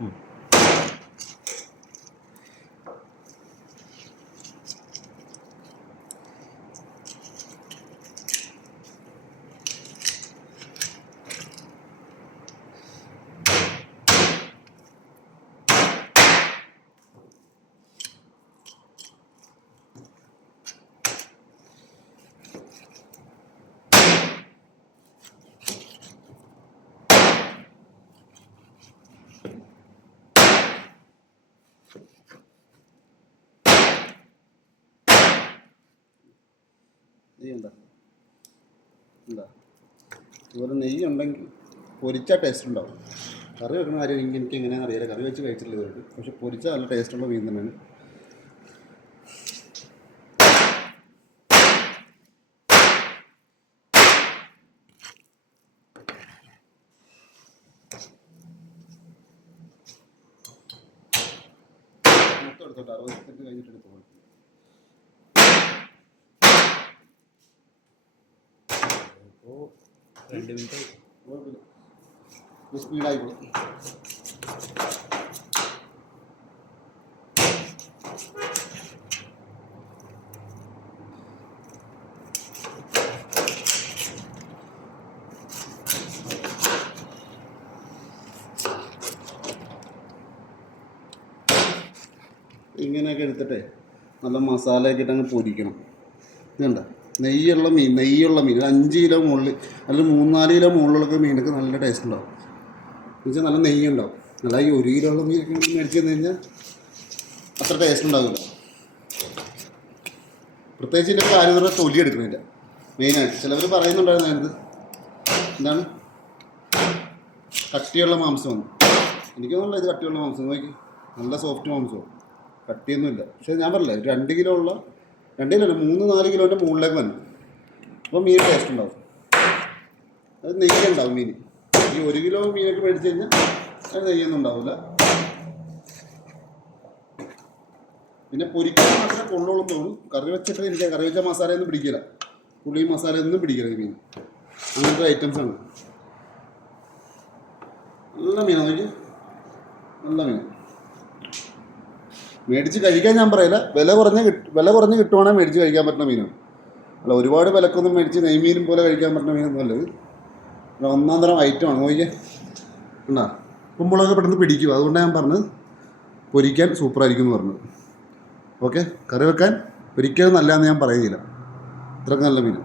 うん。എന്താ ഇതുപോലെ നെയ്യ് ഉണ്ടെങ്കിൽ പൊരിച്ച ടേസ്റ്റ് ഉണ്ടാവും. കറി വെക്കുന്ന കാര്യം എനിക്ക് എനിക്ക് എങ്ങനെയാണെന്ന് അറിയില്ല. കറി വെച്ച് കഴിച്ചിട്ടില്ല ഇതുവരെ പക്ഷെ പൊരിച്ച നല്ല ടേസ്റ്റുള്ള മീൻ തന്നെയാണ്. അറുപത് സെക്കൻഡ് കഴിഞ്ഞിട്ട് എടുത്തോളൂ ഇപ്പോ രണ്ട് മിനിറ്റ് ഇത് സ്പീഡായിക്കോളും ഇങ്ങനെയൊക്കെ എടുത്തിട്ടേ നല്ല മസാലയൊക്കെ ഇട്ട് അങ്ങ് പൊരിക്കണം. ഇതുണ്ട? നെയ്യുള്ള മീൻ നെയ്യുള്ള മീൻ. അഞ്ച് കിലോ മുകളിൽ അല്ലെങ്കിൽ മൂന്നാൽ കിലോ മുകളിലൊക്കെ മീനൊക്കെ നല്ല ടേസ്റ്റ് ഉണ്ടാവും. എന്നുവെച്ചാൽ നല്ല നെയ്യ് ഉണ്ടാവും. അല്ല ഈ ഒരു കിലോ ഉള്ള മീനൊക്കെ മേടിച്ച് തന്നു കഴിഞ്ഞാൽ അത്ര ടേസ്റ്റ് ഉണ്ടാവില്ല. പ്രത്യേകിച്ച് ഇതിന്റെ കാര്യം തൊലി എടുക്കുന്നില്ല മെയിനായിട്ട് ചിലവർ പറയുന്നുണ്ടായിരുന്നു അതിനകത്ത്. എന്താണ്? കട്ടിയുള്ള മാംസമാണ് എനിക്കൊന്നുമില്ല ഇത് കട്ടിയുള്ള മാംസം. നോക്കി. നല്ല സോഫ്റ്റ് മാംസമാണ്. കട്ടിയൊന്നുമില്ല. പക്ഷേ ഞാൻ പറഞ്ഞില്ല ഒരു രണ്ട് കിലോ ഉള്ള രണ്ട് കിലോ അല്ല മൂന്ന് നാല് കിലോന്റെ മുകളിലേക്ക് വന്നു. അപ്പോൾ മീൻ ടേസ്റ്റ് ഉണ്ടാവും. അത് നെയ്യുണ്ടാവും മീൻ ഈ ഒരു കിലോ മീനൊക്കെ മേടിച്ച് കഴിഞ്ഞാൽ അത് നെയ്യൊന്നും ഉണ്ടാവില്ല. പിന്നെ പൊരിക്കാൻ മാത്രമേ കൊള്ളുള്ളൂ തോന്നും കറി വെച്ചിട്ട് എനിക്ക് കറി വെച്ച മസാലയൊന്നും പിടിക്കില്ല. പുളി മസാലയൊന്നും പിടിക്കില്ല മീൻ. അങ്ങനത്തെ ഐറ്റംസ് ആണ്. നല്ല മീനാണ് നോക്കി നല്ല മീൻ. മേടിച്ച് കഴിക്കാൻ ഞാൻ പറയില്ല. വില കുറഞ്ഞ് വില കുറഞ്ഞ് കിട്ടുവാണെങ്കിൽ മേടിച്ച് കഴിക്കാൻ പറ്റുന്ന മീനാണ് അല്ല ഒരുപാട് വിലക്കൊന്നും മേടിച്ച് നെയ്മീനും പോലെ കഴിക്കാൻ പറ്റുന്ന മീനൊന്നും അല്ലത് ഒന്നാം തരം ഐറ്റമാണ് നോക്കിയേ ഉണ്ടാ കുമ്പളൊക്കെ പെട്ടെന്ന് പിടിക്കും. അതുകൊണ്ടാണ് ഞാൻ പറഞ്ഞത്. പൊരിക്കാൻ സൂപ്പറായിരിക്കും എന്ന് പറഞ്ഞു. ഓക്കെ കറി വെക്കാൻ ഒരിക്കലും നല്ലതെന്ന് ഞാൻ പറയുന്നില്ല. ഇത്രയ്ക്ക് നല്ല മീൻ